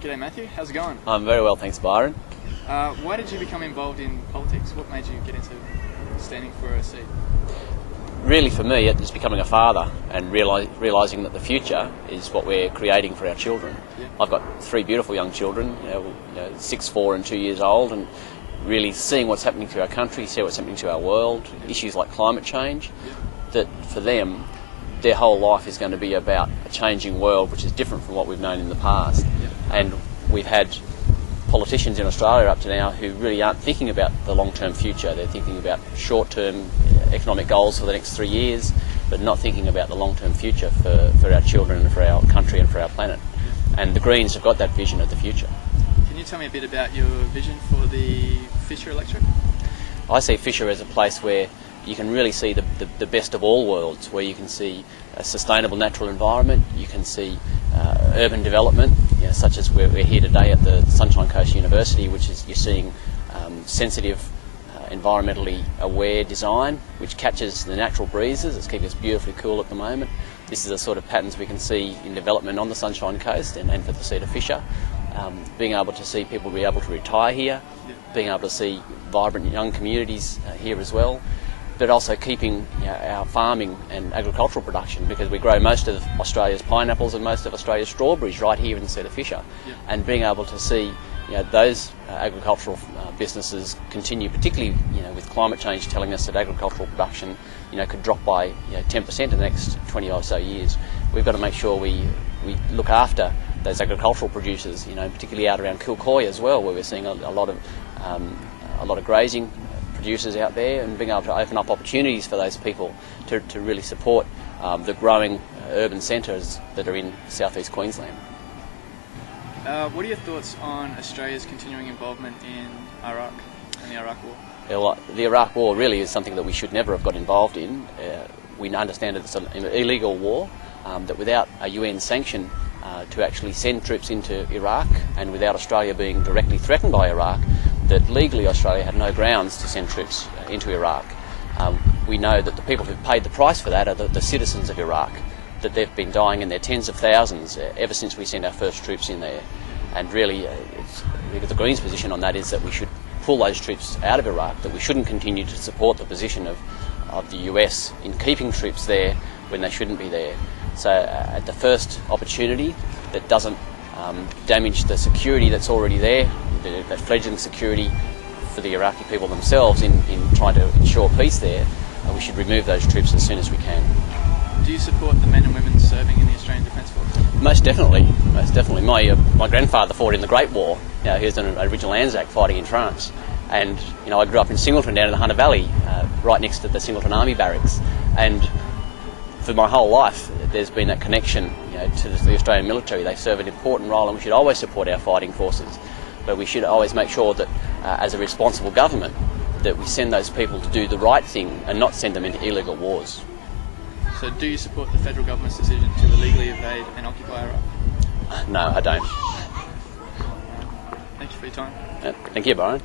G'day Matthew, how's it going? I'm very well, thanks Byron. Why did you become involved in politics? What made you get into standing for a seat? Really for me it's becoming a father and realising that the future is what we're creating for our children. Yeah. I've got three beautiful young children, 6, 4 and 2 years old, and really seeing what's happening to our country, see what's happening to our world, issues like climate change, that for them their whole life is going to be about a changing world which is different from what we've known in the past. And we've had politicians in Australia up to now who really aren't thinking about the long-term future. They're thinking about short-term economic goals for the next 3 years, but not thinking about the long-term future for our children and for our country and for our planet. And the Greens have got that vision of the future. Can you tell me a bit about your vision for the Fisher electorate? I see Fisher as a place where you can really see the best of all worlds, where you can see a sustainable natural environment, you can see urban development, such as we're here today at the Sunshine Coast University, which is you're seeing sensitive, environmentally aware design, which catches the natural breezes. It's keeping us beautifully cool at the moment. This is the sort of patterns we can see in development on the Sunshine Coast and for the seat of Fisher. Being able to see people be able to retire here, being able to see vibrant young communities here as well, but also keeping our farming and agricultural production, because we grow most of Australia's pineapples and most of Australia's strawberries right here in the seat of Fisher, and being able to see those agricultural businesses continue, particularly with climate change telling us that agricultural production could drop by 10% in the next 20 or so years. We've got to make sure we look after those agricultural producers, particularly out around Kilcoy as well, where we're seeing a lot of grazing producers out there, and being able to open up opportunities for those people to really support the growing urban centres that are in southeast Queensland. What are your thoughts on Australia's continuing involvement in Iraq and the Iraq War? Well, the Iraq War really is something that we should never have got involved in. We understand it's an illegal war, that without a UN sanction to actually send troops into Iraq, and without Australia being directly threatened by Iraq, that legally Australia had no grounds to send troops into Iraq. We know that the people who've paid the price for that are the citizens of Iraq, that they've been dying in their tens of thousands ever since we sent our first troops in there. And really, the Greens' position on that is that we should pull those troops out of Iraq, that we shouldn't continue to support the position of the US in keeping troops there when they shouldn't be there. So at the first opportunity that doesn't damage the security that's already there, that fledgling security for the Iraqi people themselves in trying to ensure peace there, we should remove those troops as soon as we can. Do you support the men and women serving in the Australian Defence Force? Most definitely, most definitely. My grandfather fought in the Great War. He was an original Anzac fighting in France, and I grew up in Singleton down in the Hunter Valley, right next to the Singleton Army Barracks, and for my whole life there's been that connection to the Australian military. They serve an important role, and we should always support our fighting forces, but we should always make sure that as a responsible government that we send those people to do the right thing and not send them into illegal wars. So do you support the federal government's decision to illegally invade and occupy Iraq? No, I don't. Thank you for your time. Thank you, Byron.